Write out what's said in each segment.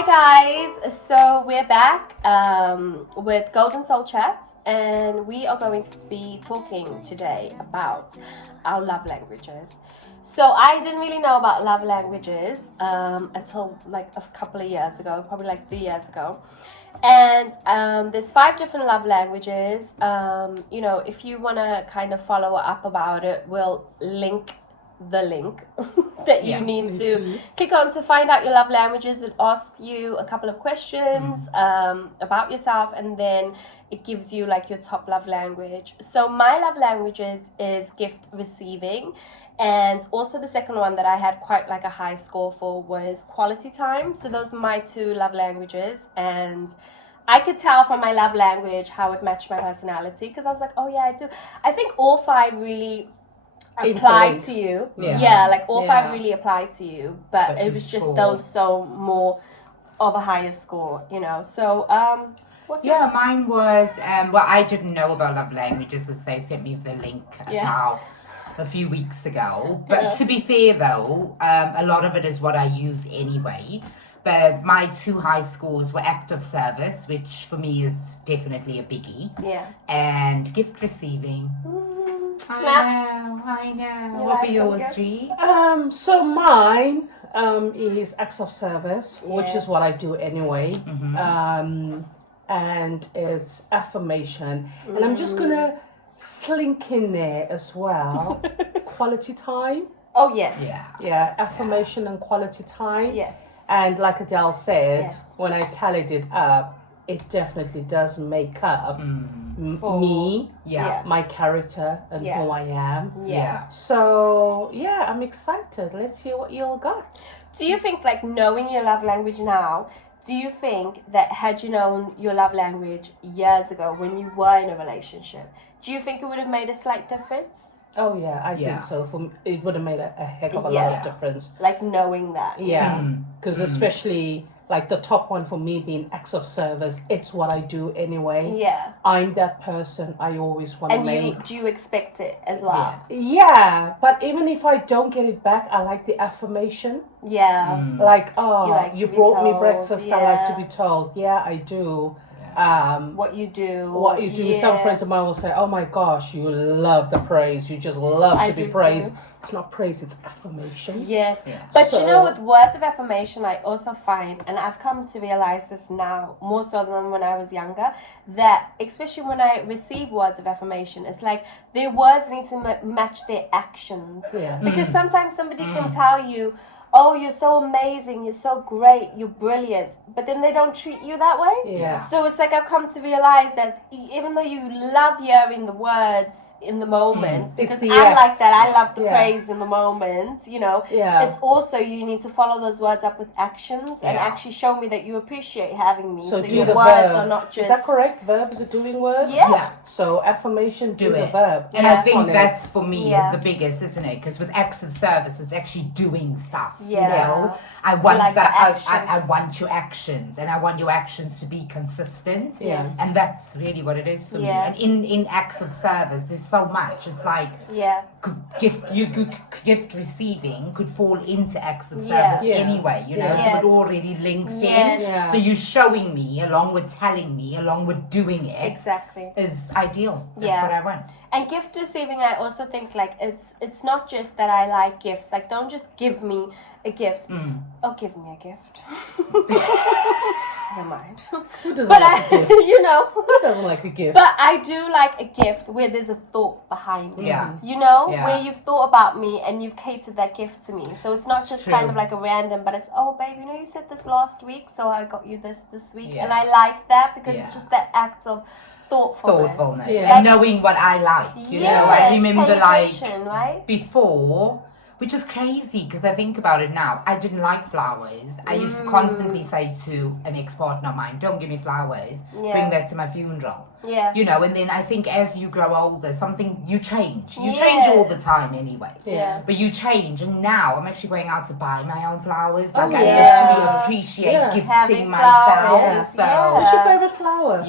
Hi guys, so we're back with Golden Soul Chats, and we are going to be talking today about our love languages. So I didn't really know about love languages until like a couple of years ago, probably like 3 years ago. And there's 5 different love languages. If you want to kind of follow up about it, we'll link the link that you need to click on to find out your love languages. It asks you a couple of questions about yourself, and then it gives you like your top love language. So my love languages is gift receiving, and also the second one that I had quite like a high score for was quality time. So those are my 2 love languages, and I could tell from my love language how it matched my personality, because I was like, oh yeah, I do. I think all 5 really apply to you. Like all 5 really apply to you, but it was just those so more of a higher score, So what's yours? Mine was I didn't know about love languages, as they sent me the link about a few weeks ago. But to be fair though, a lot of it is what I use anyway. But my 2 high scores were act of service, which for me is definitely a biggie. And gift receiving. I know. What were yours, G? So mine is acts of service, which is what I do anyway. And it's affirmation. And I'm just going to slink in there as well. Quality time. Oh, yes. Yeah, affirmation and quality time. Yes. And like Adele said, when I tallied it up, it definitely does make up me, my character, and who I am. So, I'm excited. Let's hear what you all got. Do you think, like, knowing your love language now, do you think that had you known your love language years ago when you were in a relationship, do you think it would have made a slight difference? Oh, yeah, I think so. It would have made a heck of a lot of difference. Like, knowing that. Yeah, because especially... like the top one for me being acts of service, it's what I do anyway. Yeah. I'm that person I always want to make. And do you expect it as well? Yeah, but even if I don't get it back, I like the affirmation. Yeah. Like, you brought me told, breakfast, I like to be told. Yeah, I do. What you do. Some friends of mine will say, oh my gosh, you love the praise. You just love to be praised. Too. It's not praise, it's affirmation. Yes. But with words of affirmation, I also find, and I've come to realize this now, more so than when I was younger, that especially when I receive words of affirmation, it's like their words need to match their actions. Yeah. Because sometimes somebody can tell you, oh, you're so amazing, you're so great, you're brilliant, but then they don't treat you that way. Yeah. So it's like I've come to realize that even though you love hearing the words in the moment, because I like that, I love the praise in the moment, it's also you need to follow those words up with actions and actually show me that you appreciate having me. So your words are not just... Is that correct? Verb is a doing word? Yeah. So affirmation, do the verb. And I think that's for me is the biggest, isn't it? Because with acts of service, it's actually doing stuff. I want like that. I want your actions, and I want your actions to be consistent. Yes. And that's really what it is for me. And in acts of service, there's so much. It's like gift receiving could fall into acts of service anyway. So it already links in. So you're showing me, along with telling me, along with doing it. Exactly. Is ideal. That's what I want. And gift receiving, I also think like it's not just that I like gifts. Like, don't just give me a gift. Oh, give me a gift. Never mind. Who doesn't like a gift? Who doesn't like a gift? But I do like a gift where there's a thought behind it. Where you've thought about me and you've catered that gift to me. So it's not just kind of like a random, but it's, oh babe, you said this last week, so I got you this week. And I like that because it's just that act of thoughtfulness. And knowing what I like. I remember right? Before, which is crazy because I think about it now, I didn't like flowers. I used to constantly say to an ex-partner of mine, don't give me flowers, bring that to my funeral. And then I think as you grow older, you change. You change all the time anyway. But you change, and now I'm actually going out to buy my own flowers. Like I literally appreciate gifting myself. What's your favorite flower?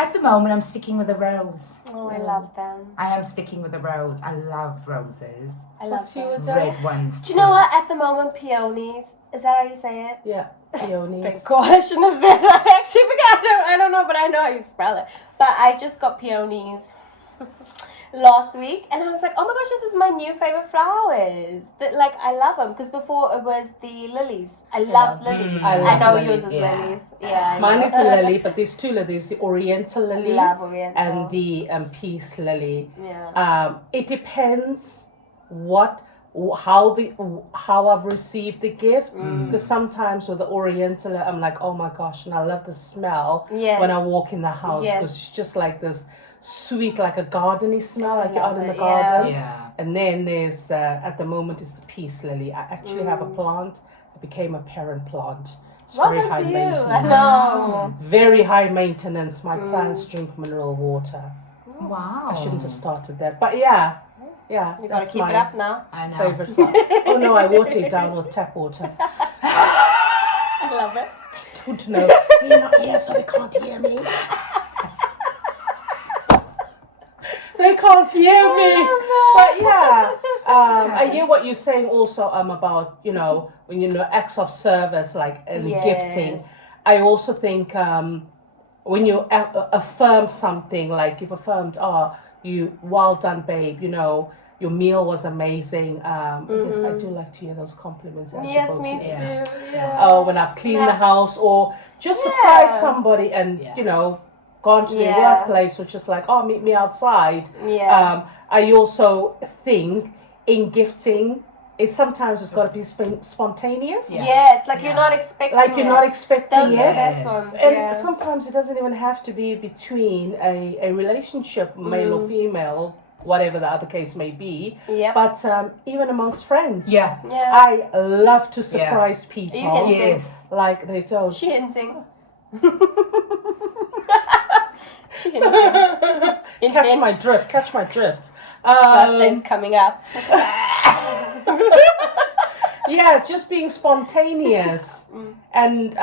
At the moment, I'm sticking with a rose. Oh, I love them. I am sticking with a rose. I love roses. I love them. Red ones. Do you know what? At the moment, peonies. Is that how you say it? Yeah, peonies. Thank God, I shouldn't have said that. I actually forgot. I don't know, but I know how you spell it. But I just got peonies last week, and I was like, oh my gosh, this is my new favorite flowers. That, like, I love them, because before it was the lilies. I loved lilies. I know yours is lilies. Yeah, mine is a lily, but there's two lilies: the Oriental lily and the peace lily. Yeah. It depends how I've received the gift, because sometimes with the Oriental, I'm like, oh my gosh, and I love the smell when I walk in the house, because it's just like this sweet, like a gardeny smell, like you're out in the garden. Yeah. And then there's at the moment it's the peace lily. I actually have a plant. I became a parent plant. It's very high maintenance. I know. Very high maintenance. My plants drink mineral water. Wow. I shouldn't have started that, but yeah. You gotta keep it up now. I know. Favorite one. Oh no, I water it down with tap water. I love it. They don't know. They're not here, so they can't hear me. They can't hear me. But yeah, I hear what you're saying also about, you know, when you know acts of service, like gifting. I also think when you affirm something, like you've affirmed, you well done, babe, you know, your meal was amazing. Yes, I do like to hear those compliments. Yes, me too. Yeah. Oh, when I've cleaned the house, or just surprise somebody and, you know, gone to their workplace, or just like, meet me outside. Yeah. I also think in gifting, sometimes it's got to be spontaneous. Yes, like you're not expecting Like you're not expecting Those it. are the best ones. And sometimes it doesn't even have to be between a relationship, male or female, whatever the other case may be. Yep. But even amongst friends. Yeah. I love to surprise people. Are you hinting? Like they don't. She hinting. She hinting. Catch my drift. Birthday's coming up. Yeah, just being spontaneous. And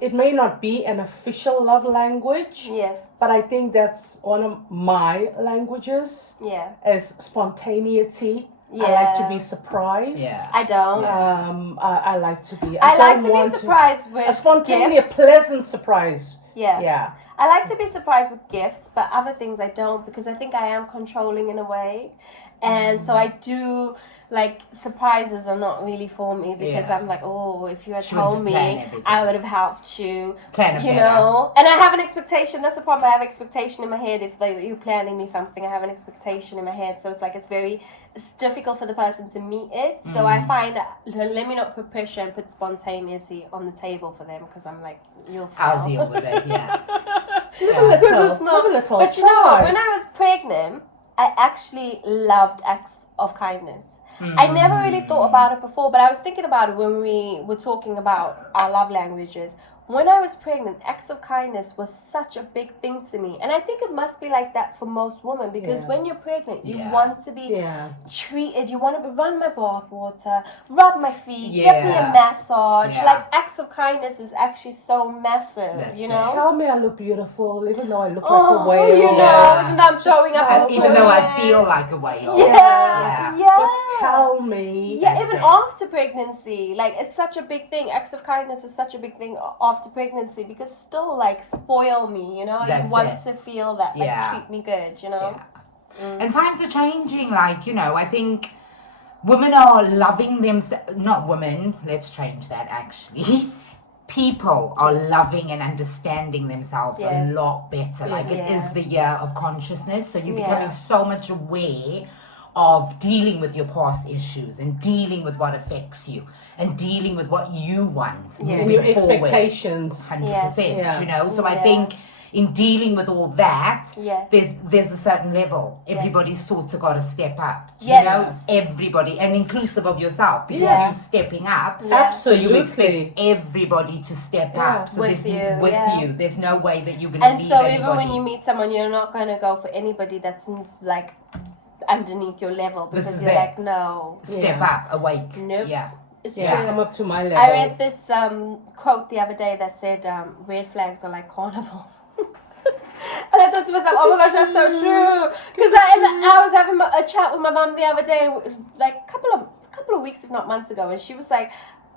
it may not be an official love language. Yes. But I think that's one of my languages. Yeah. Is spontaneity. Yeah. I like to be surprised. Yeah. I don't. I like to be. I like to be surprised with a spontaneous, gifts. pleasant surprise. Yeah. Yeah. I like to be surprised with gifts, but other things I don't, because I think I am controlling in a way. And so I do, like, surprises are not really for me, because I'm like, if you had told me, I would have helped you, you know. And I have an expectation. That's the problem. I have expectation in my head. If you're planning me something, I have an expectation in my head. So it's like it's difficult for the person to meet it. So I find that, let me not put pressure and put spontaneity on the table for them, because I'm like, you'll fail. I'll deal with it, Because it's not. But you know what? When I was pregnant, I actually loved acts of kindness. I never really thought about it before, but I was thinking about it when we were talking about our love languages. When I was pregnant, acts of kindness was such a big thing to me. And I think it must be like that for most women, because when you're pregnant, you want to be treated. You want to run my bath water, rub my feet, give me a massage. Like, acts of kindness is actually so massive, you know? Tell me I look beautiful, even though I look like a whale. You know, even though I'm throwing up in the even though I feel like a whale. Yeah. But tell me. Yeah, even after pregnancy. Like, it's such a big thing. Acts of kindness is such a big thing after pregnancy, because still, like, spoil me, you know. You want to feel that, like, treat me good, you know. And times are changing, like, you know. I think women are loving themselves. Not women, let's change that, actually. People are loving and understanding themselves a lot better. Like, it is the year of consciousness, so you're becoming so much aware of dealing with your past issues and dealing with what affects you and dealing with what you want and your expectations. 100%, you know. So I think in dealing with all that, there's a certain level. Everybody's sort of got to step up, you know, everybody, and inclusive of yourself, because you're stepping up. Absolutely. So you expect everybody to step up. So with you. There's no way that you're going to leave so anybody. even when you meet someone, you're not going to go for anybody that's, like, underneath your level, because you're like, no. Step up, awake. Nope. Yeah. It's true. Come up to my level. I read this quote the other day that said, red flags are like carnivals. And I thought to myself, oh my gosh, that's so true. Because I was having a chat with my mum the other day, like a couple of weeks, if not months ago, and she was like,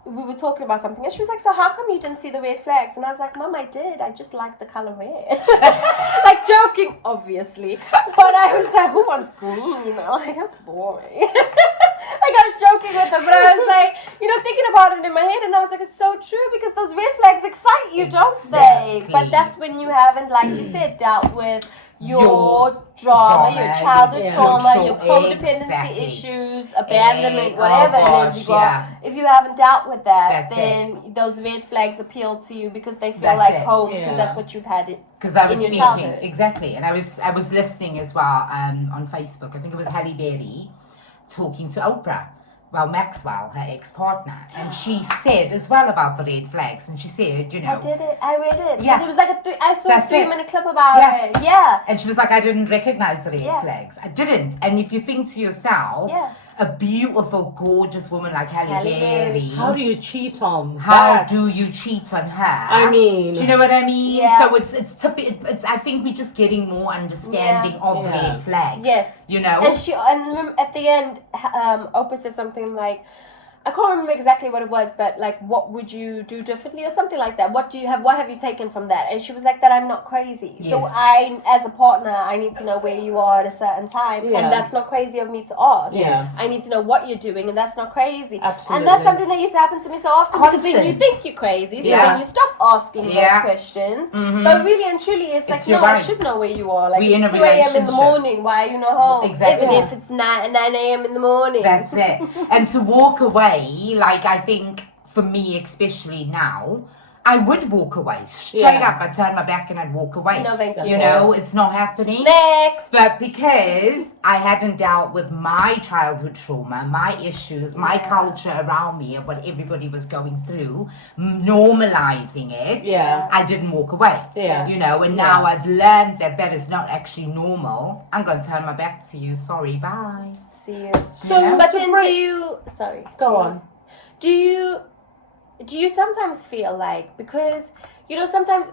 we were talking about something, and she was like, so how come you didn't see the red flags? And I was like, Mum, I did. I just like the color red. Like, joking, obviously. But I was like, who wants green? Like, that's boring. Like, I was joking with her, but I was like, thinking about it in my head, and I was like, it's so true, because those red flags excite you, don't they? But that's when you haven't, like you said, dealt with your drama, your childhood trauma, your codependency issues, abandonment, whatever it is you got. If you haven't dealt with that, then those red flags appeal to you because they feel like home, because that's what you've had because I was in your speaking childhood. exactly, and I was listening as well on Facebook. I think it was Halle Berry talking to Oprah. Well, Maxwell, her ex-partner, and she said as well about the red flags, and she said, I read it. Yeah. It was like I saw a 3-minute clip about it. Yeah. And she was like, I didn't recognize the red flags. I didn't. And if you think to yourself, a beautiful, gorgeous woman like Halle Berry. How do you cheat on How do you cheat on her? I mean, do you know what I mean? Yeah. So it's I think we're just getting more understanding of red flags. Yes. You know? And at the end, Oprah said something like, I can't remember exactly what it was, but like, what would you do differently or something like that? What have you taken from that? And she was like, that I'm not crazy. Yes. So as a partner, I need to know where you are at a certain time. Yeah. And that's not crazy of me to ask. Yes. I need to know what you're doing, and that's not crazy. Absolutely. And that's something that used to happen to me so often. Because then you think you're crazy, so then you stop asking those questions. Mm-hmm. But really and truly, it's like, I should know where you are. Like, it's 2 a.m. in the morning. Why are you not home? Exactly. Even if it's 9 a.m. in the morning. That's it. And to walk away, like, I think for me, especially now, I would walk away straight up. I'd turn my back and I'd walk away. No, thank you. You know, it's not happening. Next. But because I hadn't dealt with my childhood trauma, my issues, my culture around me, and what everybody was going through, normalizing it, I didn't walk away. Yeah. You know, and now I've learned that is not actually normal. I'm going to turn my back to you. Sorry, bye. See you. So, but then go on. Do you sometimes feel like, because, sometimes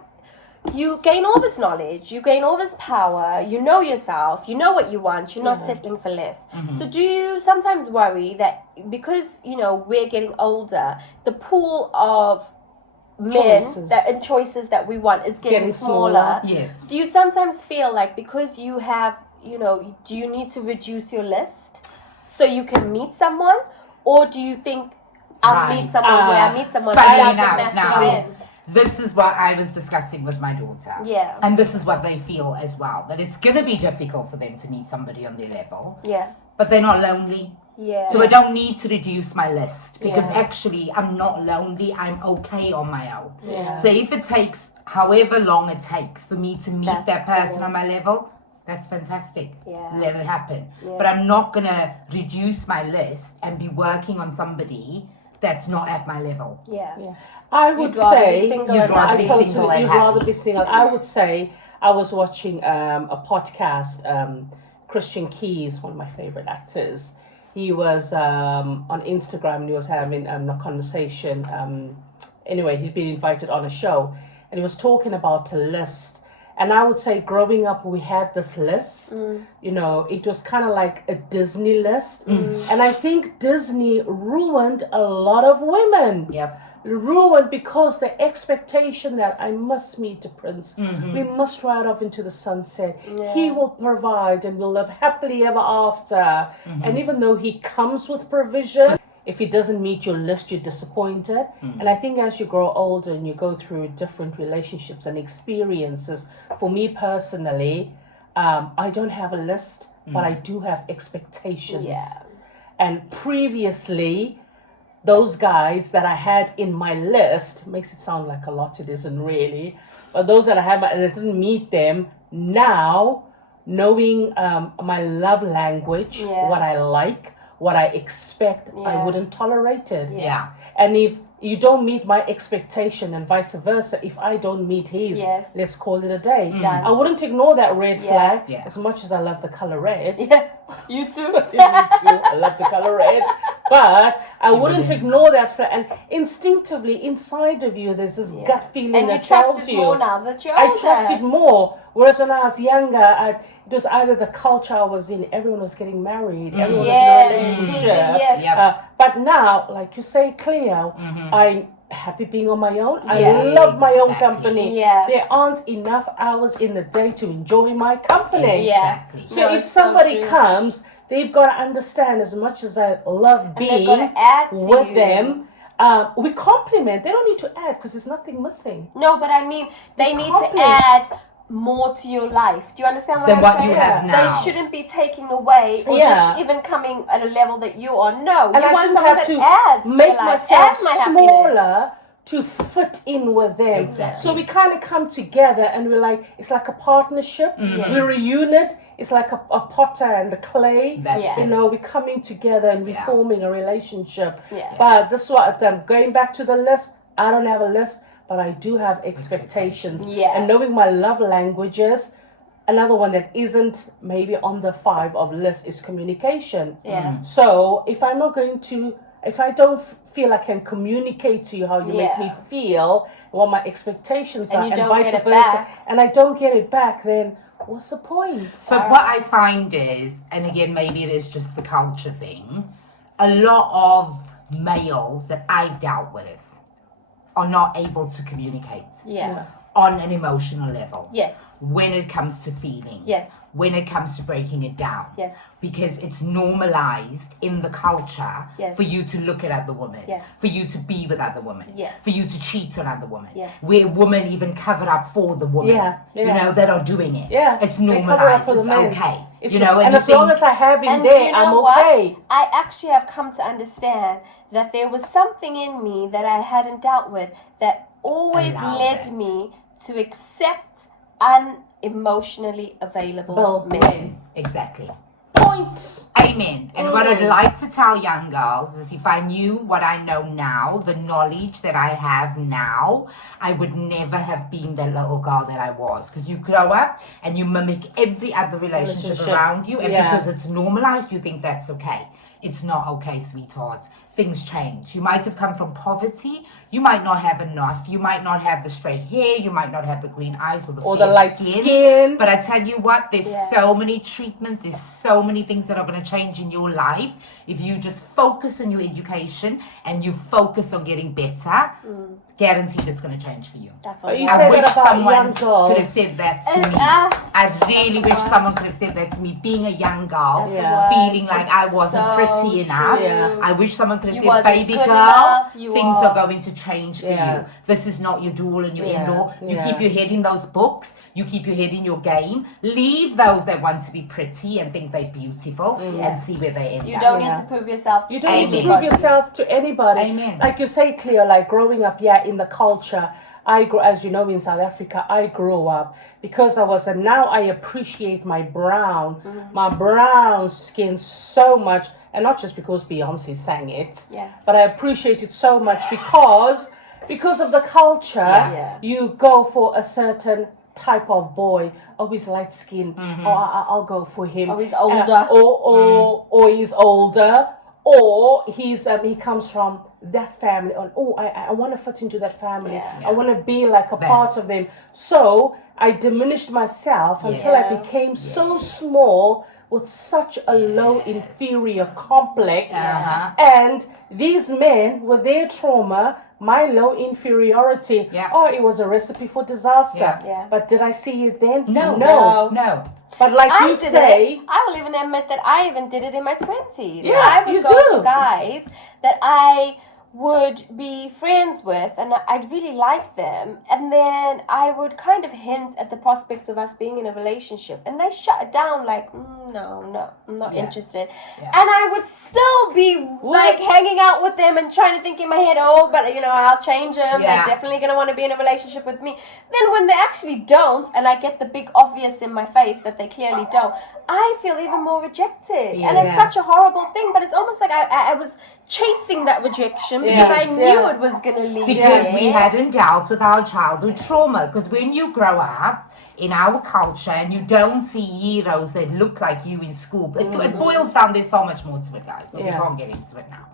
you gain all this knowledge, you gain all this power, you know yourself, you know what you want, you're not settling for less. Mm-hmm. So do you sometimes worry that because, we're getting older, the pool of men and choices that we want is getting smaller? Yes. Do you sometimes feel like because you have, do you need to reduce your list so you can meet someone? Or do you think I'll meet someone where I meet someone now, this is what I was discussing with my daughter. Yeah. And this is what they feel as well, that it's going to be difficult for them to meet somebody on their level. Yeah. But they're not lonely. Yeah. So I don't need to reduce my list because actually I'm not lonely. I'm okay on my own. Yeah. So if it takes however long it takes for me to meet that person on my level, that's fantastic. Yeah. Let it happen. Yeah. But I'm not going to reduce my list and be working on somebody that's not at my level. Yeah. I would say you'd rather be single. I would say I was watching a podcast. Christian Keys, one of my favorite actors, he was on Instagram and he was having a conversation. Anyway, he'd been invited on a show and he was talking about a list. And I would say growing up, we had this list, it was kind of like a Disney list. Mm. And I think Disney ruined a lot of women. Yep. Ruined because the expectation that I must meet the prince, we must ride off into the sunset, he will provide and we'll live happily ever after. And even though he comes with provision, if he doesn't meet your list, you're disappointed. And I think as you grow older and you go through different relationships and experiences, for me personally, I don't have a list, but I do have expectations. Yeah. And previously, those guys that I had in my list, makes it sound like a lot, it isn't really, but those that I had and I didn't meet them, now, knowing my love language, what I like, what I expect, I wouldn't tolerate it. Yeah. And if you don't meet my expectation and vice versa, if I don't meet his, let's call it a day. I wouldn't ignore that red flag as much as I love the color red. Yeah. You too? Me too. I love the color red. But I wouldn't ignore that. And instinctively, inside of you, there's this gut feeling and that you trust tells it you. more now that you're older. I trust it more. Whereas when I was younger, it was either the culture I was in, everyone was getting married, everyone was in a relationship. But now, like you say, Cleo, I'm happy being on my own. I love my own company. There aren't enough hours in the day to enjoy my company. So if somebody comes, they've got to understand, as much as I love being with them, we compliment. They don't need to add because there's nothing missing. No, but I mean, they need to add more to your life. Do you understand what I'm saying? You have now. They shouldn't be taking away or just even coming at a level that you are. No, and you I want shouldn't someone have to that adds make to myself smaller happiness. To fit in with them. Exactly. So we kind of come together and we're like, it's like a partnership. We're a unit. It's like a potter and the clay. You know, we're coming together and we're forming a relationship. But this is what going back to the list. I don't have a list, but I do have expectations. And knowing my love languages, another one that isn't maybe on the 5 of list is communication. So if I'm not going to, if I don't feel I can communicate to you how you make me feel, what my expectations are, and vice versa, and I don't get it back, then what's the point? But what I find is, and again, maybe it is just the culture thing, a lot of males that I've dealt with are not able to communicate on an emotional level. When it comes to feelings. When it comes to breaking it down. Because it's normalized in the culture for you to look at other women, for you to be with other women, for you to cheat on other women. Where women even cover up for the women, you know, that are doing it. It's normalized. It's okay. You know, and as long as I have him there, I'm okay. I actually have come to understand that there was something in me that I hadn't dealt with that always led me to accept unemotionally available men. Exactly. Point. Amen. And what I'd like to tell young girls is, if I knew what I know now, the knowledge that I have now, I would never have been the little girl that I was. Because you grow up and you mimic every other relationship around you, and because it's normalized, you think that's okay. It's not okay, sweetheart. Things change. You might have come from poverty. You might not have enough. You might not have the straight hair. You might not have the green eyes or the light skin. But I tell you what, there's so many treatments. There's so many things that are going to change in your life if you just focus on your education and you focus on getting better. Guaranteed it's going to change for you. That's all. You I wish someone could have said that to me. I really wish someone could have said that to me. Being a young girl, feeling like I wasn't pretty enough. I wish someone could have said, baby girl, things are going to change for you. This is not your do-all and your end-all. You keep your head in those books. You keep your head in your game. Leave those that want to be pretty and think they're beautiful and see where they end up. You don't need to prove yourself to You don't need to prove yourself to anybody. Amen. Like you say, Cleo, like growing up, in the culture, as you know, in South Africa, I grew up because and now I appreciate my brown skin so much, and not just because Beyonce sang it, but I appreciate it so much because of the culture. You go for a certain type of boy. Oh, he's light skin. I'll go for him. Oh, he's older. Or he's older. Or he comes from that family. I want to fit into that family. I want to be like a part of them. So I diminished myself until I became so small with such a low inferior complex. And these men, with their trauma, my low inferiority, it was a recipe for disaster. But did I see it then? No. But like I will even admit that I even did it in my 20s. I would go for guys that I would be friends with and I'd really like them, and then I would kind of hint at the prospects of us being in a relationship, and they shut it down like, no, I'm not interested. And I would still be like hanging out with them and trying to think in my head, but I'll change them. They're definitely going to want to be in a relationship with me. Then when they actually don't, and I get the big obvious in my face that they clearly don't, I feel even more rejected. And it's such a horrible thing, but it's almost like I was chasing that rejection because I knew it was going to lead because we hadn't dealt with our childhood trauma. Because when you grow up in our culture and you don't see heroes that look like you in school, it boils down, there's so much more to it, guys, but we can't get into it now.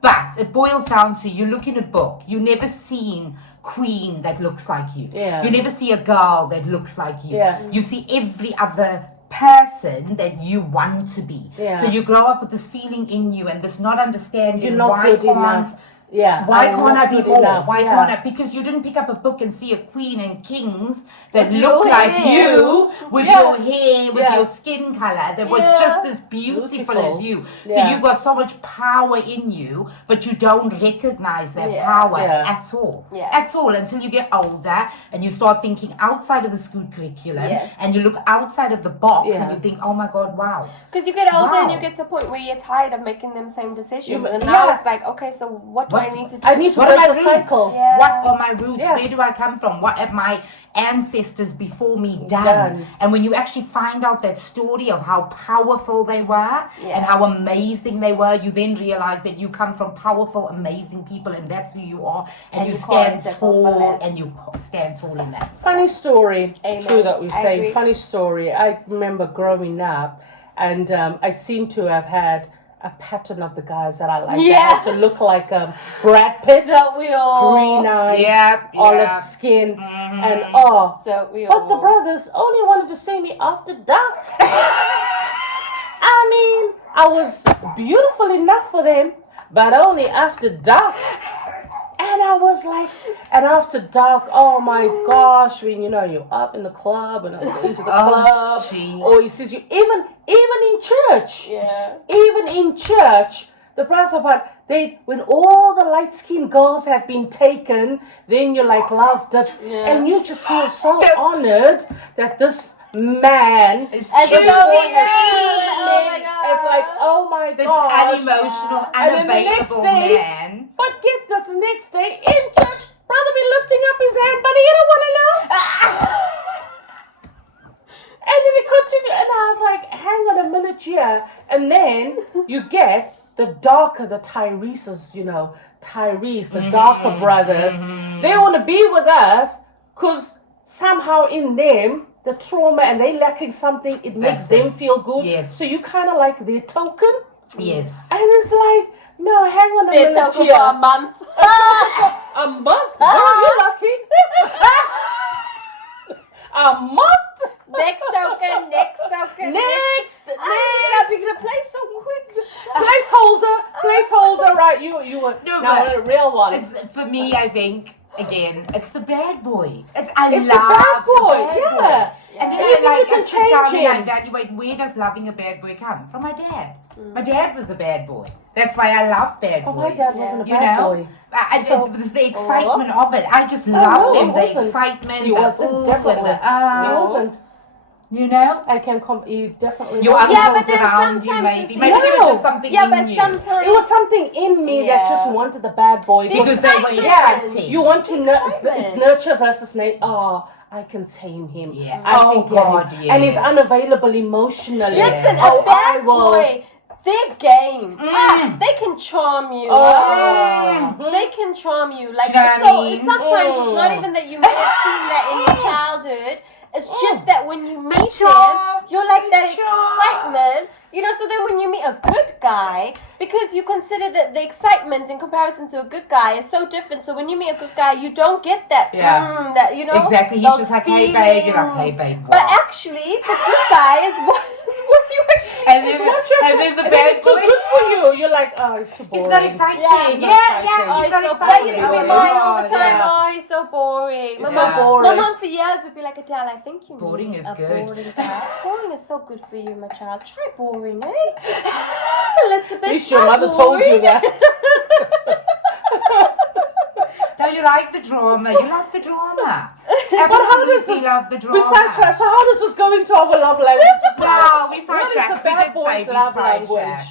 But it boils down to, you look in a book, you never seen queen that looks like you. You never see a girl that looks like you. You see every other person that you want to be. So you grow up with this feeling in you and this not understanding You're not good enough. Why can't I be more? Why can't I? Because you didn't pick up a book and see a queen and kings that look like you, with your hair, with your skin color, that were just as beautiful as you. So you got so much power in you, but you don't recognize that power at all. At all, until you get older and you start thinking outside of the school curriculum and you look outside of the box and you think, oh my God, wow. Because you get older and you get to a point where you're tired of making them same decisions. And now it's like, okay, so what do I need to do? I need to break the cycle. What are my roots? Where do I come from? What have my ancestors before me done? And when you actually find out that story of how powerful they were and how amazing they were, you then realize that you come from powerful, amazing people, and that's who you are. And you stand tall, and you stand tall in that. Funny story. True that we say. Funny story. I remember growing up, and I seem to have had a pattern of the guys that I like. They had to look like Brad Pitt. So we all green eyes, olive skin, and so we all. But the brothers only wanted to see me after dark. I mean, I was beautiful enough for them, but only after dark. And I was like, and after dark, oh my gosh, when you're up in the club and I'm into the club, or he says even in church, even in church, the brother part, when all the light skinned girls have been taken, then you're like last dibs, and you just feel so honored that this man is oh it's like, oh my this gosh, unemotional, unavailable man. But get this, next day in church, brother be lifting up his hand, but he don't want to know. And then he continued, and I was like, hang on a minute here. And then you get the darker, the Tyrese's, Tyrese, the darker brothers. They want to be with us because somehow in them, the trauma, and they lacking something, it makes them feel good. Yes. So you kind of like their token. Yes. And it's like, no, hang on a minute. They're token for a month. A month? Oh, you're lucky. A month? Next token. Next. You're gonna play so quick. Placeholder, right? You were a real one. For me, I think, again, it's the bad boy. It's the bad boy. And then I sit down and I evaluate, where does loving a bad boy come? From my dad. My dad was a bad boy. That's why I love bad boys. My dad wasn't a bad boy. It's the excitement of it. I just love them. The excitement. He wasn't, definitely. He wasn't. I can you definitely. Your uncles around you, maybe. Maybe there was just something in you. It was something in me that just wanted the bad boy. Because they were exciting. You want to it's nurture versus nature. Oh, I can tame him. Yeah. I think yes. And he's unavailable emotionally. Listen, a bad boy. Their game. They can charm you. They can charm you. Like sometimes it's not even that you may have seen that in your childhood. It's just that when you meet them, you're like that excitement. So then when you meet a good guy, because you consider that the excitement in comparison to a good guy is so different. So when you meet a good guy, you don't get that. Exactly. He's just like, hey babe, you're like, hey babe. But actually, the good guy is what you actually. And then the bad boy is too good for you. You're like, oh, it's too boring. It's not exciting. He's not exciting. That used to be mine all the time. Oh, he's so boring. My mom for years would be like, Adele, I think you boring need is a good. Boring guy. Boring is so good for you, my child. Try boring, eh? Just a little bit. At least your mother told you that. No, you like the drama. You love the drama. But how does this? Love the drama. So how does this go into our love language? Wow, we sidetracked. What is the bad boy's love language?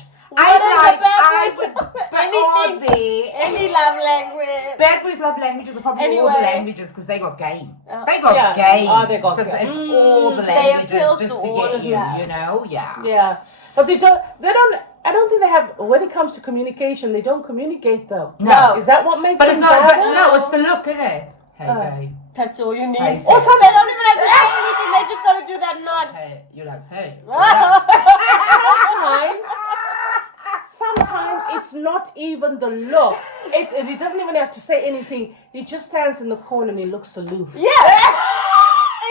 Any love language. Bad boys' love languages are probably all the languages because they got game. They got game. Oh, they got so game. It's all the languages just to all get you, of you know? Yeah. Yeah. But they don't, I don't think they have. When it comes to communication, they don't communicate though. No. Is that what makes But them it's not. bad? But no, it's the look, isn't it? Hey, babe. That's all you need. Hey, Or some they don't even have to say anything. They just gotta do that nod. Hey, you're like, hey. Sometimes it's not even the look. It doesn't even have to say anything. He just stands in the corner and he looks aloof. Yes.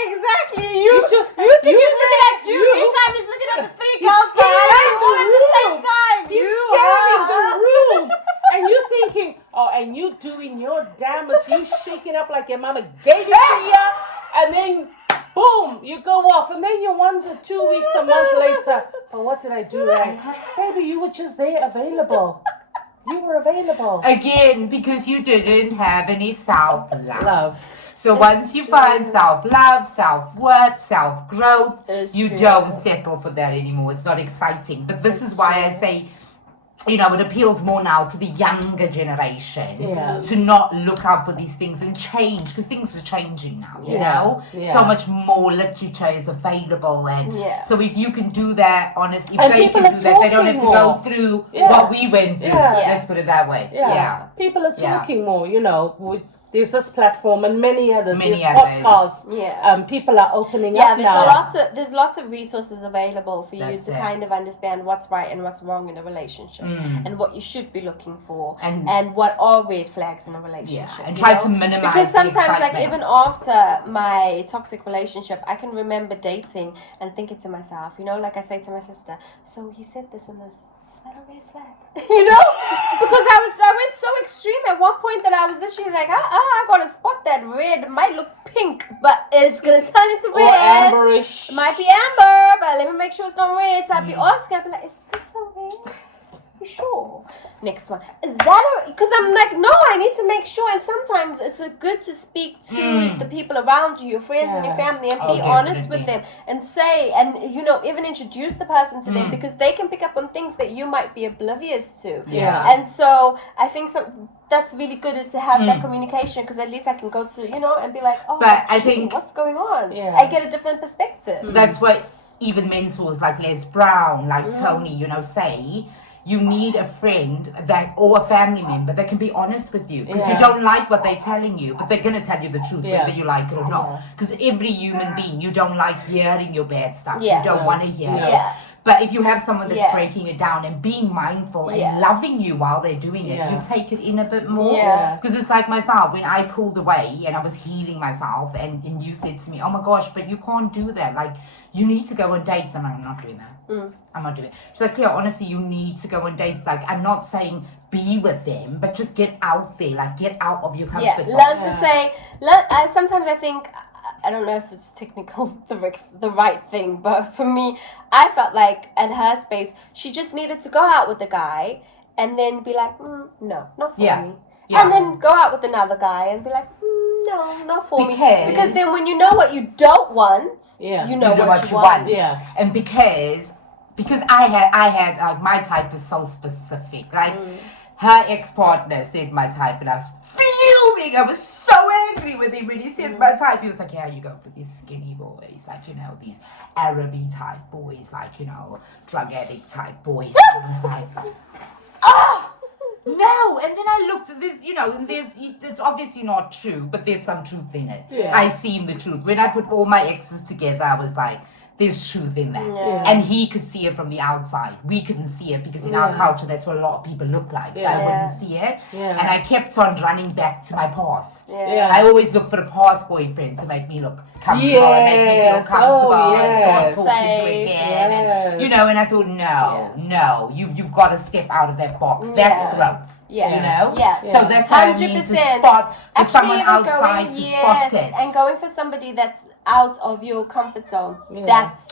Exactly. You think he's looking at you. Meantime, he's looking at the three girls all at the same time. He's scanning the room. And you're thinking, and you doing your damnest, you shaking up like your mama gave it to you. And then, boom, you go off. And then you wonder 2 weeks, a month later, what did I do right? Baby, you were just there available. You were available. Again, because you didn't have any self-love. So It's once you find self-love, self-worth, self-growth, you don't settle for that anymore. It's not exciting. But this is why I say, it appeals more now to the younger generation to not look out for these things and change, because things are changing now, you know? So much more literature is available. And so if you can do that, honestly, if they can do that, they don't have to go through what we went through. Let's put it that way. People are talking more, there's this platform and many others. There's podcasts. People are opening up now. There's lots of resources available for you to kind of understand what's right and what's wrong in a relationship, and what you should be looking for, and what are red flags in a relationship. And try to minimize because sometimes, the like even after my toxic relationship, I can remember dating and thinking to myself, like I say to my sister, so he said this and this. Is that a red flag? Because I went so extreme at one point that I was literally like, I gotta spot that red. It might look pink, but it's gonna turn into red. Or amberish. It might be amber, but let me make sure it's not red. So I'd be asking, I'd be like, is this a red? You sure? Next one. Is that because I'm like, no, I need to make sure. And sometimes it's good to speak to the people around you, your friends and your family, and be honest with them and say, and even introduce the person to them, because they can pick up on things that you might be oblivious to. And so I think that's really good, is to have that communication, because at least I can go to, and be like, but I think what's going on? I get a different perspective. That's what even mentors like Les Brown, like Tony, say. You need a friend or a family member that can be honest with you, because you don't like what they're telling you, but they're going to tell you the truth whether you like it or not. Because every human being, you don't like hearing your bad stuff. You don't want to hear it. But if you have someone that's breaking it down and being mindful and loving you while they're doing it, you take it in a bit more. Because it's like myself, when I pulled away and I was healing myself, and you said to me, oh my gosh, but you can't do that. Like, you need to go on dates. I'm not doing that. I'm not doing it. She's like, Cleo, honestly, you need to go on dates. Like, I'm not saying be with them, but just get out there. Like, get out of your comfort box. Learn to say, sometimes I think, I don't know if it's technical, the right thing, but for me, I felt like at her space, she just needed to go out with the guy and then be like, no, not for me. And then go out with another guy and be like, no, not for me. Because then when you know what you don't want, you know what you want. And because I had like, my type is so specific. Like her ex-partner said my type, and I was fuming. I was so angry with him when he said my type. He was like, yeah, you go for these skinny boys, like, these Arabic type boys, like, drug addict type boys. I was like, no. And then I looked at this, and it's obviously not true, but there's some truth in it. I seen the truth. When I put all my exes together, I was like, there's truth in that. And he could see it from the outside. We couldn't see it, because in our culture, that's what a lot of people look like. So I wouldn't see it. And I kept on running back to my past. I always look for a past boyfriend to make me look comfortable and make me feel comfortable and start talking to again. And, and I thought, no, you've got to step out of that box. That's growth. So that's what I mean, to spot for someone outside to spot it. And going for somebody that's out of your comfort zone. That's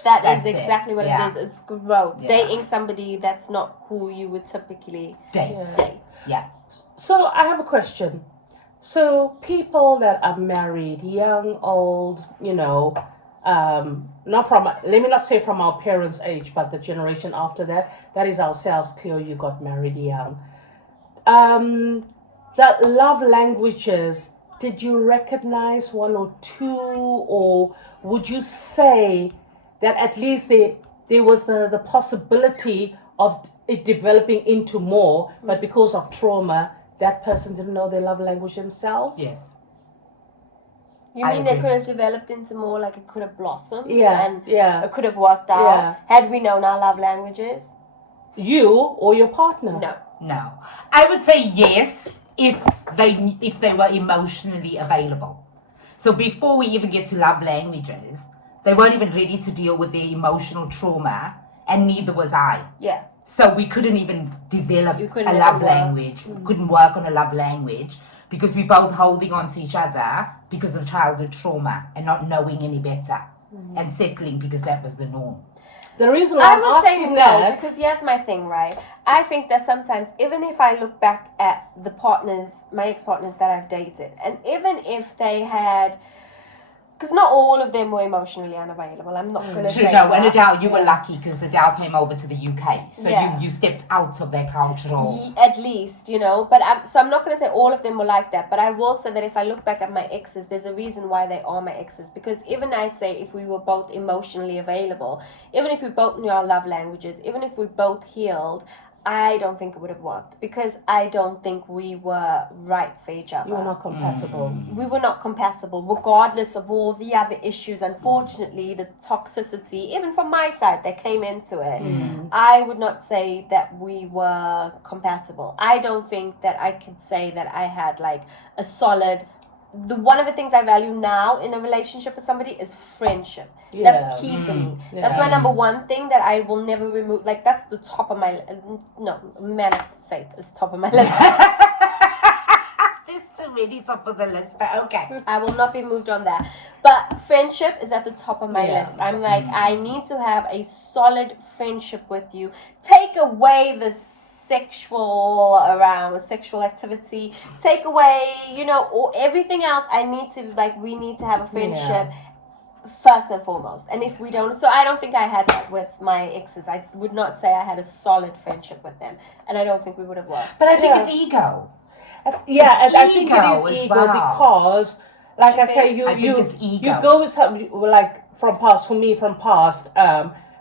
exactly what it is. It's growth. Dating somebody that's not who you would typically date. So I have a question. So people that are married, young, old, not from, let me not say from our parents' age, but the generation after that is ourselves. Cleo, you got married young. That love languages, did you recognize one or two, or would you say that at least there was the possibility of it developing into more, but because of trauma, that person didn't know their love language themselves. Yes. You mean it could have developed into more, like it could have blossomed? Yeah, and it could have worked out had we known our love languages? You or your partner? No. I would say yes if they were emotionally available. So before we even get to love languages, they weren't even ready to deal with their emotional trauma, and neither was I. Yeah. So we couldn't even develop a love language, couldn't work on a love language, because we're both holding on to each other because of childhood trauma and not knowing any better and settling because that was the norm. The reason why I'm asking that, because here's my thing, right? I think that sometimes, even if I look back at the partners, my ex-partners that I've dated, and even if they had, because not all of them were emotionally unavailable. I'm not going to say no, and Adele, you were lucky because Adele came over to the UK. So you stepped out of their cultural... At least, you know. But I'm not going to say all of them were like that. But I will say that if I look back at my exes, there's a reason why they are my exes. Because even I'd say if we were both emotionally available, even if we both knew our love languages, even if we both healed, I don't think it would have worked, because I don't think we were right for each other. You were not compatible. We were not compatible, regardless of all the other issues. Unfortunately, the toxicity, even from my side, that came into it, I would not say that we were compatible. I don't think that I could say that I had like a solid... One of the things I value now in a relationship with somebody is friendship. That's key for me. That's my number one thing that I will never remove. Like, that's the top of my... No, man of faith is top of my list. There's too many top of the list, but okay. I will not be moved on that. But friendship is at the top of my list. I'm like, I need to have a solid friendship with you. Take away the sexual activity, take away, you know, or everything else. I need to, like, we need to have a friendship first and foremost. And if we don't, so I don't think I had that with my exes. I would not say I had a solid friendship with them, and I don't think we would have worked. But I think it's ego. And I think it is ego because, like I say, you go with something like from past.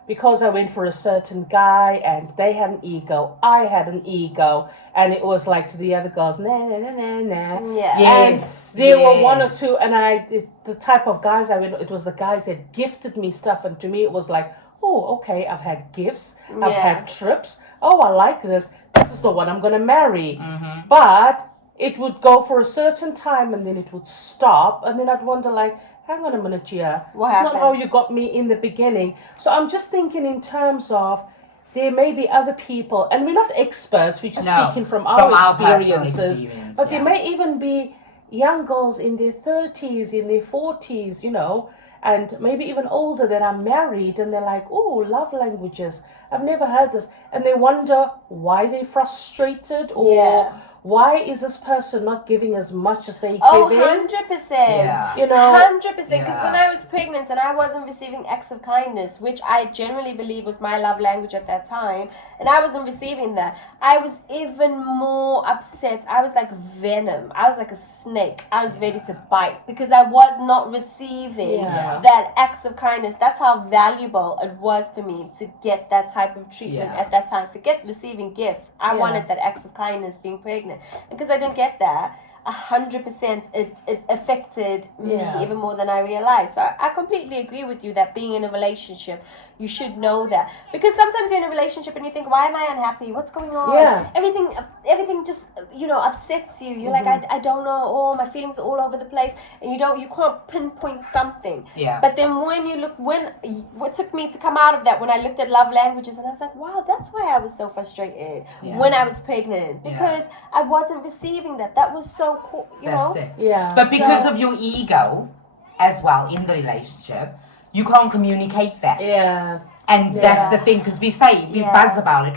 Because I went for a certain guy and they had an ego, I had an ego, and it was like to the other girls, nah. Yeah. Yes. And there were one or two, and the type of guys I went, it was the guys that gifted me stuff, and to me it was like, oh, okay, I've had gifts, I've had trips, oh, I like this is the one I'm going to marry. But it would go for a certain time and then it would stop, and then I'd wonder like, hang on a minute here. It's not how you got me in the beginning. So I'm just thinking in terms of there may be other people, and we're not experts, we're just speaking from our experiences. But there may even be young girls in their 30s, in their 40s, you know, and maybe even older that are married, and they're like, oh, love languages. I've never heard this. And they wonder why they're frustrated or... Why is this person not giving as much as they give? 100%. You know, 100%. Because when I was pregnant and I wasn't receiving acts of kindness, which I generally believe was my love language at that time, and I wasn't receiving that, I was even more upset. I was like venom. I was like a snake. I was ready to bite because I was not receiving that acts of kindness. That's how valuable it was for me to get that type of treatment at that time. Forget receiving gifts. I wanted that acts of kindness being pregnant. And because I didn't get that, 100% it affected me even more than I realized. So I completely agree with you that being in a relationship, you should know that. Because sometimes you're in a relationship and you think, why am I unhappy? What's going on? Everything just, you know, upsets you. You're like, I don't know. Oh, my feelings are all over the place. And you can't pinpoint something. But then when you look, what took me to come out of that, when I looked at love languages, and I was like, wow, that's why I was so frustrated when I was pregnant. Because I wasn't receiving that. That was so cool, you know? But because of your ego as well in the relationship, you can't communicate that. And that's the thing, because we buzz about it.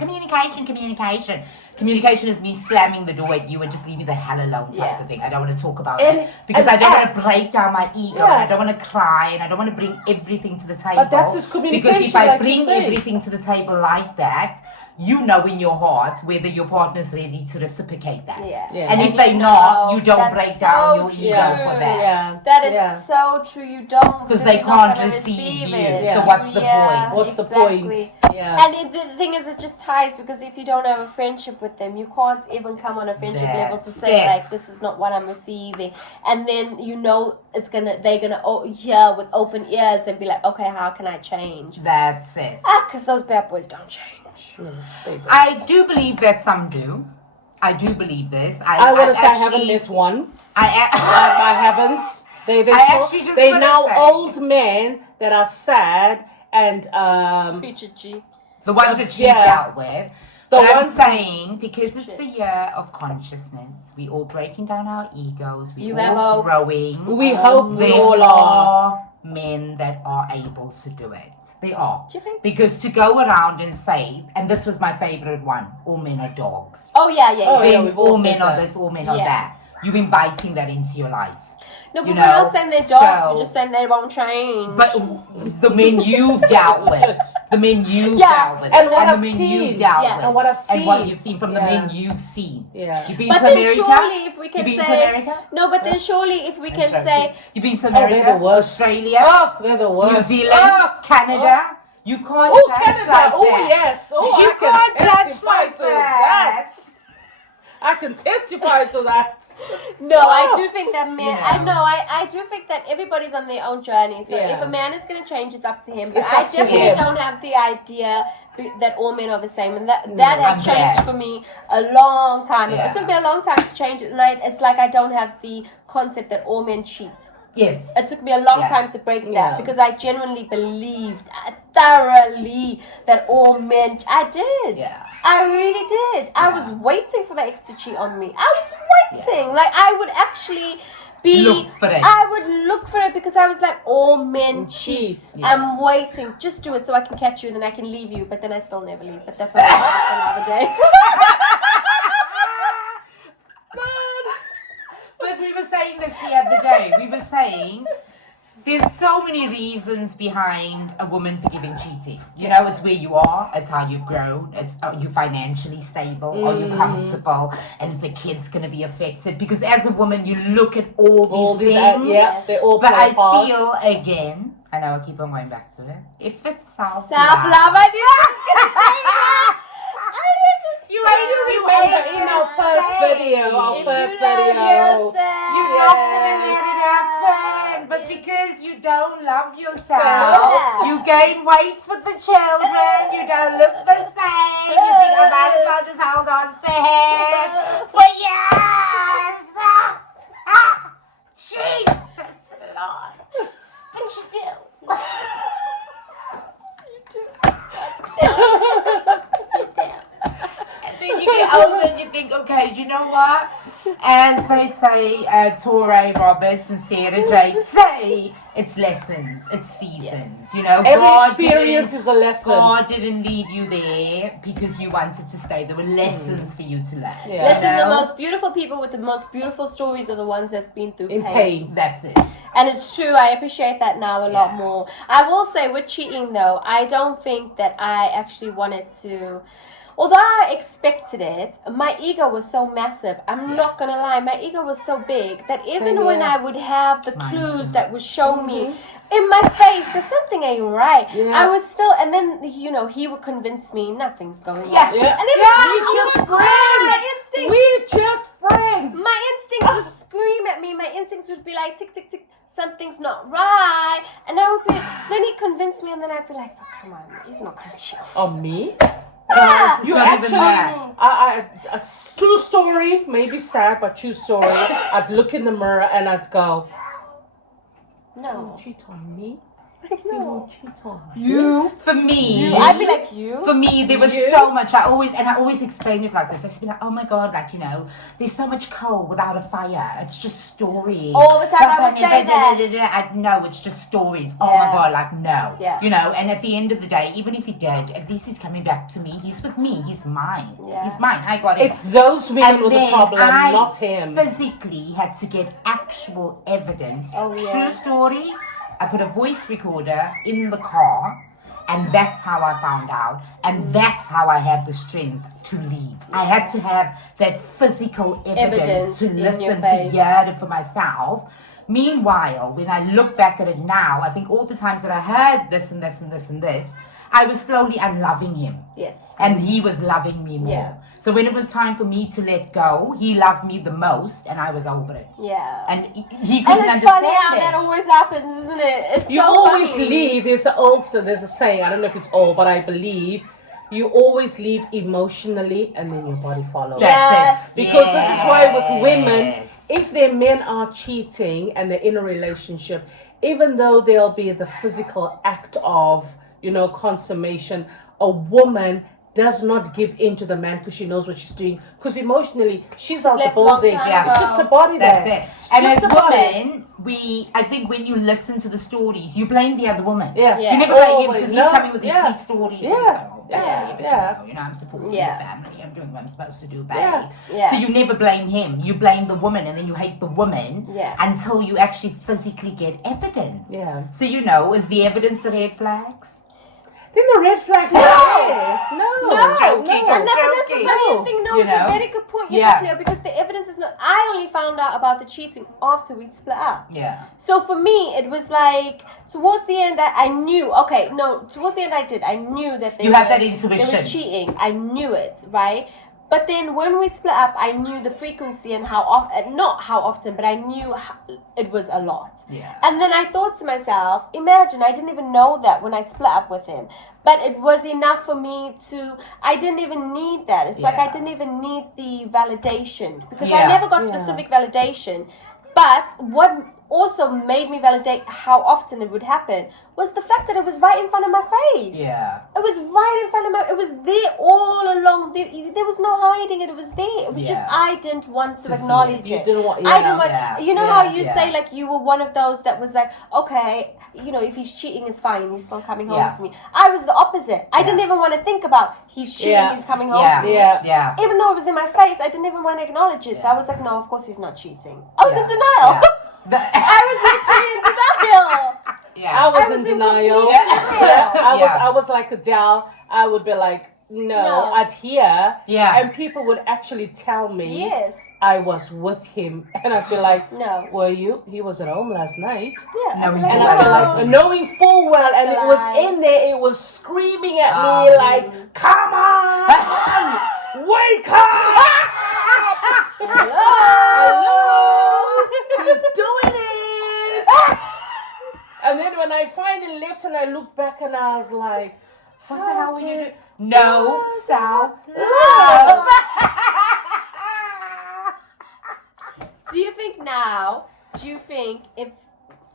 Communication is me slamming the door at you and just leave me the hell alone type of thing. I don't want to talk about it because I don't want to break down my ego and I don't want to cry and I don't want to bring everything to the table. But that's just communication. Because if I bring everything to the table like that, you know in your heart whether your partner's ready to reciprocate that. And if you they're not, you don't break down your ego for that. That is so true. You don't, because they can't receive you. So what's the point? What's the point? And the thing is, it just ties, because if you don't have a friendship with them, you can't even come on a friendship level to say like, this is not what I'm receiving. And then they're gonna hear with open ears and be like, okay, how can I change? That's it. Because those bad boys don't change. I do believe that some do. I do believe this. I want to say I haven't met one. I haven't. They're now old men that are sad and the ones that she's dealt with. But I'm saying, because it's the year of consciousness, we all breaking down our egos, we all growing. We hope we all are men that are able to do it. They are. Do you think? Because to go around and say, and this was my favorite one, all men are dogs. Oh yeah. Then all men are this, all men are that. You're inviting that into your life. No, but we're not saying they're dogs, we're just saying they won't change. But the men you've dealt with, and what I've seen, and what I've seen, and what you've seen from the men you've seen. You've been to America. Surely, if we can say, you've been to America, Australia, they're the worst. New Zealand, Canada. You can't judge Canada. like that. Yes. You can't judge like that. I can testify to that. No, I do think that men. I do think that everybody's on their own journey. So if a man is going to change, it's up to him. But I definitely don't have the idea that all men are the same, and that has changed for me a long time. It took me a long time to change it, and it's like I don't have the concept that all men cheat. Yes. It took me a long time to break that, because I genuinely believed thoroughly that all men. I did. Yeah. I really did. I was waiting for my ex to cheat on me. I was waiting. Like, I would actually look for it. I would look for it, because I was like, all men cheat. I'm waiting. Just do it so I can catch you and then I can leave you. But then I still never leave. But that's another day. But we were saying this the other day. We were saying there's so many reasons behind a woman forgiving cheating. You know, it's where you are, it's how you've grown, it's are you financially stable, are you comfortable, is the kids going to be affected? Because as a woman, you look at all these things. They all but I apart. feel again, I know I keep on going back to it. If it's self-love, I did. You remember in our first video, you're not gonna let it happen. But because you don't love yourself, you gain weight with the children, you don't look the same, you think I might as well just hold on to him for years. Jesus Lord. But you do. You do. And then you get older and you think, okay, do you know what? As they say, Torrey Roberts and Sarah Jake say, it's lessons, it's seasons. You know, every experience is a lesson. God didn't leave you there because you wanted to stay. There were lessons for you to learn. Listen, the most beautiful people with the most beautiful stories are the ones that's been through pain. That's it. And it's true, I appreciate that now a lot more. I will say, with cheating though, I don't think that I actually wanted to. Although I expected it, my ego was so massive. I'm not gonna lie, my ego was so big that even when I would have the clues that would show me in my face that something ain't right, I was still, and then he would convince me nothing's going on. And then we're just friends. My instinct would scream at me. My instincts would be like, tick, tick, tick, something's not right. And I would be, then he'd convince me, and then I'd be like, oh, come on, he's not gonna chill. Oh, me? Yeah. You actually, true story, maybe sad, but true story. I'd look in the mirror and I'd go, no. You won't cheat on me. No. You won't cheat on You, for me, I'd be like, you. For me, there was so much. I always explain it like this. I used to be like, oh my God, there's so much coal without a fire. It's just stories. All the time I would say that. No, it's just stories. Oh my God, no. Yeah. And at the end of the day, even if he did, at least he's coming back to me. He's with me. He's mine. Yeah. He's mine. I got it. It's those women with the problem, not him. Physically had to get actual evidence. True story. I put a voice recorder in the car And that's how I found out. And that's how I had the strength to leave. I had to have that physical evidence to listen, to hear it for myself. Meanwhile, when I look back at it now, I think all the times that I heard this and this and this and this, I was slowly unloving him. Yes. And he was loving me more. Yeah. So when it was time for me to let go, he loved me the most, and I was over it. Yeah. And he couldn't understand. And it's funny how that always happens, isn't it? It's you so always funny. leave. There's a saying. I don't know if it's all, but I believe you always leave emotionally, and then your body follows. Yes. Because this is why with women, if their men are cheating and they're in a relationship, even though there'll be the physical act of, consummation, a woman does not give in to the man because she knows what she's doing. Because emotionally, she's out the building. Yeah. It's just a body That's there. it. And as women, I think when you listen to the stories, you blame the other woman. Yeah. You never blame him because he's coming with his sweet stories. Yeah. But I'm supporting your family. I'm doing what I'm supposed to do, babe. So you never blame him. You blame the woman, and then you hate the woman until you actually physically get evidence. Yeah. So is the evidence the red flags? Then the red flags are there. No. Joking. And that's the funniest thing. No, it's a very good point, Cleo, because the evidence is not. I only found out about the cheating after we'd split up. Yeah. So for me, it was like towards the end, I knew. Okay, no, towards the end, I knew that you had that intuition. There was cheating. I knew it, right? But then when we split up, I knew the frequency and how often, not how often, but I knew it was a lot. Yeah. And then I thought to myself, imagine, I didn't even know that when I split up with him. But it was enough for me I didn't even need that. It's like I didn't even need the validation because I never got specific validation. But what also made me validate how often it would happen was the fact that it was right in front of my face. Yeah. It was right in front of it was there all along. There was no hiding it. It was there. It was just I didn't want to acknowledge it. You didn't want, I didn't want, you know how you say like you were one of those that was like, okay, if he's cheating, it's fine. He's still coming home to me. I was the opposite. I didn't even want to think about he's cheating, he's coming home to me. Yeah. Even though it was in my face, I didn't even want to acknowledge it. So I was like, no, of course he's not cheating. I was in denial. I was literally in denial. I was in denial. I was like Adele. I would be like, no. I'd hear. And people would actually tell me I was with him. And I'd be like, no. Were you? He was at home last night. Yeah. And I'd be like, knowing full well. And it was in there. It was screaming at me like, come on. Wake up. Hello. He's doing it. And then when I finally left and I looked back and I was like, what the hell were you doing? No self-love. Do you think if,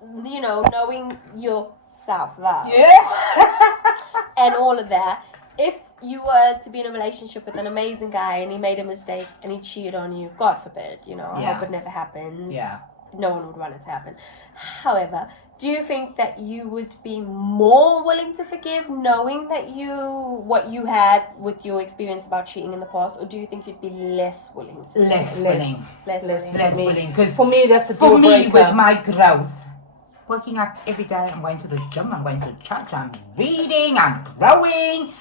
knowing your self-love and all of that, if you were to be in a relationship with an amazing guy and he made a mistake and he cheated on you, God forbid, I hope it never happens. Yeah. No one would want it to happen. However, do you think that you would be more willing to forgive knowing that what you had with your experience about cheating in the past, or do you think you'd be less willing to Less willing. Less willing. Because for me, that's a deal for me, breaker. with my growth, waking up every day, I'm going to the gym, I'm going to church, I'm reading, I'm growing.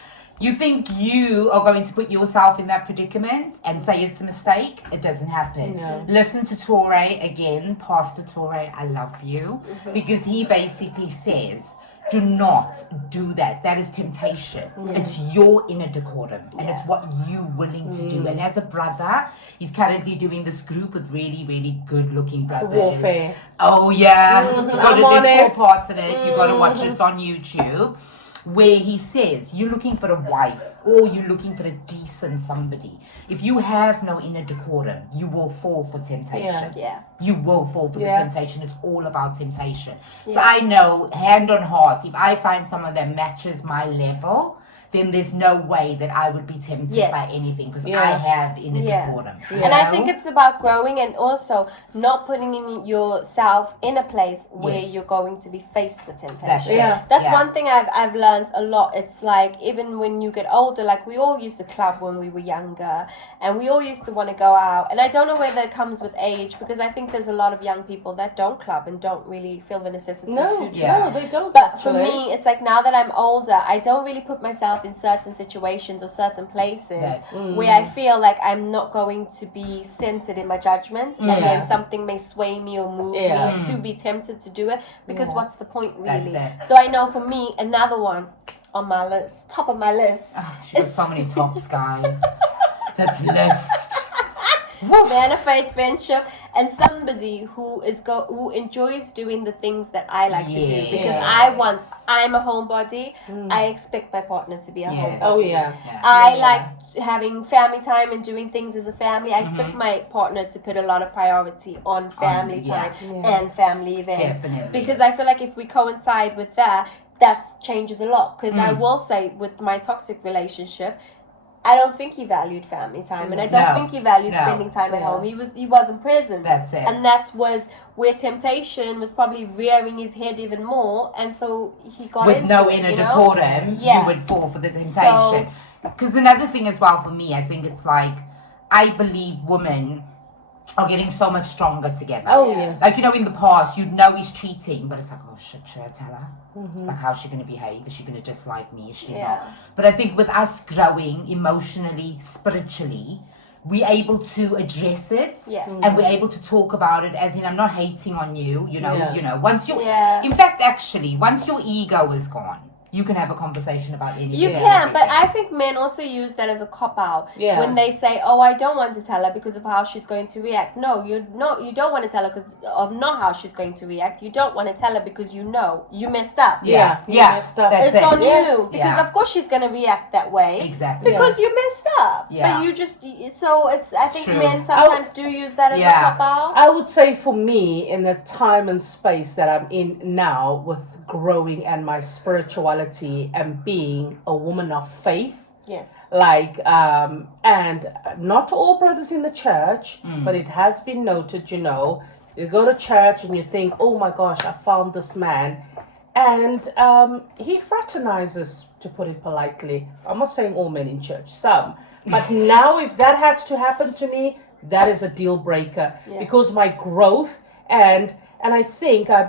You think you are going to put yourself in that predicament and say it's a mistake? It doesn't happen. No. Listen to Torre again, Pastor Torre, I love you, because he basically says, do not do that. That is temptation. It's your inner decorum, and it's what you're willing to do. And as a brother, he's currently doing this group with really, really good-looking brothers. Warfare. Oh yeah, there's 4 parts in it. You got to watch it. It's on YouTube. Where he says, you're looking for a wife or you're looking for a decent somebody. If you have no inner decorum, you will fall for temptation. Yeah. You will fall for the temptation. It's all about temptation. So I know, hand on heart, if I find someone that matches my level, then there's no way that I would be tempted by anything, because I have inner decorum. And I think it's about growing and also not putting yourself in a place where you're going to be faced with temptation. That's one thing I've learned a lot. It's like, even when you get older, like we all used to club when we were younger, and we all used to want to go out. And I don't know whether it comes with age, because I think there's a lot of young people that don't club and don't really feel the necessity to do No, they don't. But for me, it's like, now that I'm older, I don't really put myself in certain situations or certain places where I feel like I'm not going to be centered in my judgment, and then something may sway me or move me to be tempted to do it, because what's the point, really? So I know for me, another one on my list, top of my list. She got so many tops, guys. This list. Man of faith, friendship, and somebody who enjoys doing the things that I like to do, because I'm a homebody. I expect my partner to be a homebody. Oh yeah. I like having family time and doing things as a family. I expect my partner to put a lot of priority on family time and family events. Definitely. Because I feel like if we coincide with that changes a lot. Because I will say, with my toxic relationship, I don't think he valued family time, and I don't think he valued spending time at home. He wasn't present. That's it. And that was where temptation was probably rearing his head even more, and so he got with into no it, inner decorum, you would fall for the temptation. Because another thing as well for me, I think it's like, I believe women are getting so much stronger together. Oh yes. Like, in the past, you'd know he's cheating, but it's like, oh shit, should I tell her? Like, how's she going to behave? Is she going to dislike me? Is she not? But I think with us growing emotionally, spiritually, we're able to address it, and we're able to talk about it, as in, I'm not hating on you, once you, in fact, actually, once your ego is gone, you can have a conversation about anything. You can, but I think men also use that as a cop-out. When they say, oh, I don't want to tell her because of how she's going to react. No, you don't want to tell her because of not how she's going to react. You don't want to tell her because you know you messed up. You messed up. It's on you. Because of course she's going to react that way. Exactly. Because you messed up. But you just, I think men sometimes do use that as a cop-out. I would say for me, in the time and space that I'm in now, with growing and my spirituality and being a woman of faith, like and not all brothers in the church, but it has been noted, you go to church and you think, oh my gosh, I found this man, and he fraternizes, to put it politely. I'm not saying all men in church, some, but now if that had to happen to me, that is a deal breaker, because my growth and I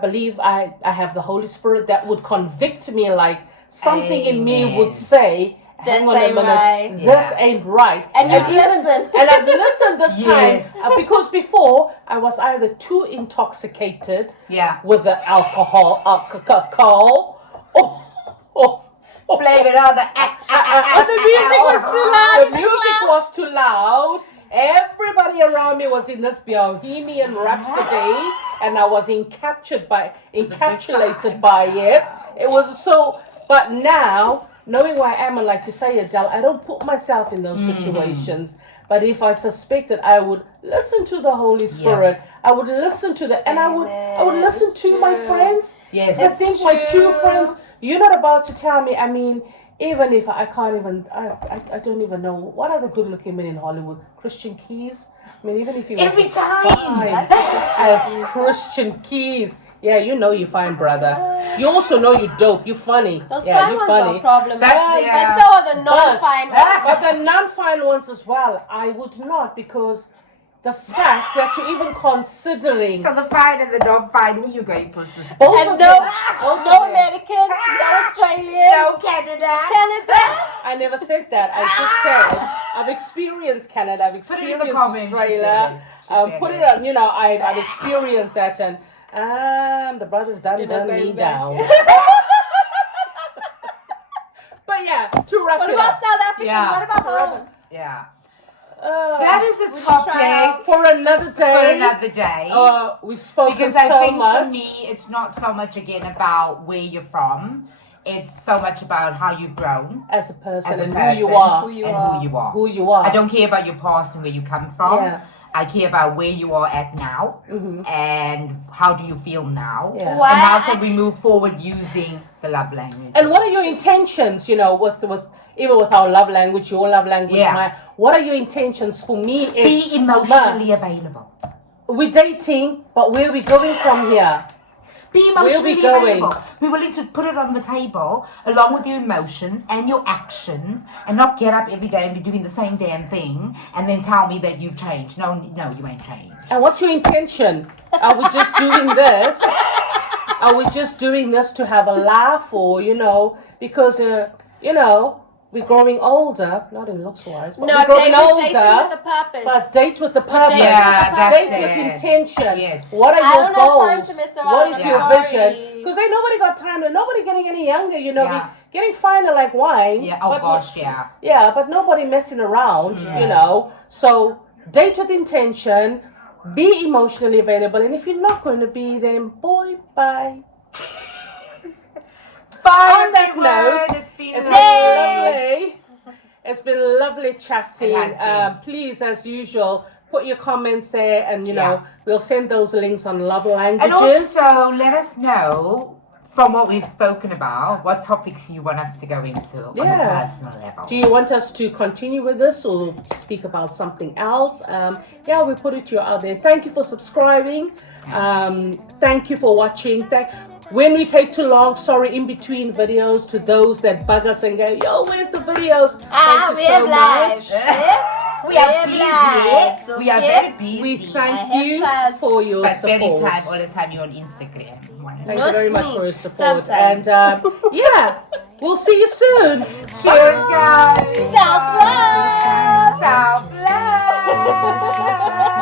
believe I have the Holy Spirit that would convict me, like something in me would say, hang on a minute, this ain't right. And you've listened. And I've listened this time, because before I was either too intoxicated with the alcohol, blame it on the music was too loud. The music was too loud. Everybody around me was in this bohemian rhapsody, and I was encapsulated by it. It was so. But now, knowing where I am, and like you say, Adele, I don't put myself in those situations. But if I suspected, I would listen to the Holy Spirit. I would listen to and I would listen to my friends. Yes, I think my true friends. You're not about to tell me. I mean, even if I can't even, I don't even know, what are the good-looking men in Hollywood? Christian Keys? I mean, even if you every time as Christian Keys, you fine, brother. You also know you dope. You funny. Those fine ones funny. are problem. But so are the non-fine ones. But the non-fine ones as well, I would not, because the fact that you're even considering. So the fine and the non-fine, who are you going for? Both and of no them. American, no Australian, no Canada. I never said that. I just said I've experienced Canada. I've experienced Australia. Put it on. I've experienced that, and the brother's done me down. But to wrap what it about up. South Africa? What about home? That is a topic for another day. We've spoken because so I think much. For me, it's not so much again about where you're from. It's so much about how you've grown as a person, and who you are. Who you are. I don't care about your past and where you come from. I care about where you are at now, and how do you feel now, and how can we move forward using the love language. And what are your intentions, with even with our love language, your love language, what are your intentions for me? Be emotionally available. We're dating, but where are we going from here? Be emotionally available. Be willing to put it on the table along with your emotions and your actions, and not get up every day and be doing the same damn thing and then tell me that you've changed. No, you ain't changed. And what's your intention? Are we just doing this? Are we just doing this to have a laugh, or because we're growing older, not in looks wise, but we're growing older. With the purpose. But date with the purpose. Date with intention. Yes. What are your goals? Time to mess around. What is your vision? Because ain't nobody got time, and nobody getting any younger, we're getting finer like wine. Yeah, Yeah, but nobody messing around, So date with intention, be emotionally available, and if you're not going to be, then boy, bye. Bye, on that note, it's been lovely. It's been lovely chatting. Please, as usual, put your comments there, and we'll send those links on love languages. And also, let us know from what we've spoken about what topics you want us to go into on a personal level. Do you want us to continue with this or speak about something else? We put it to you out there. Thank you for subscribing. Thank you for watching. When we take too long, sorry, in between videos, to those that bug us and go, yo, where's the videos? Thank you so much. We are busy. We are very busy. We thank you for your support. All the time you're on Instagram. Thank you very much for your support. Sometimes. And we'll see you soon. Cheers, guys. Self-love. Self-love.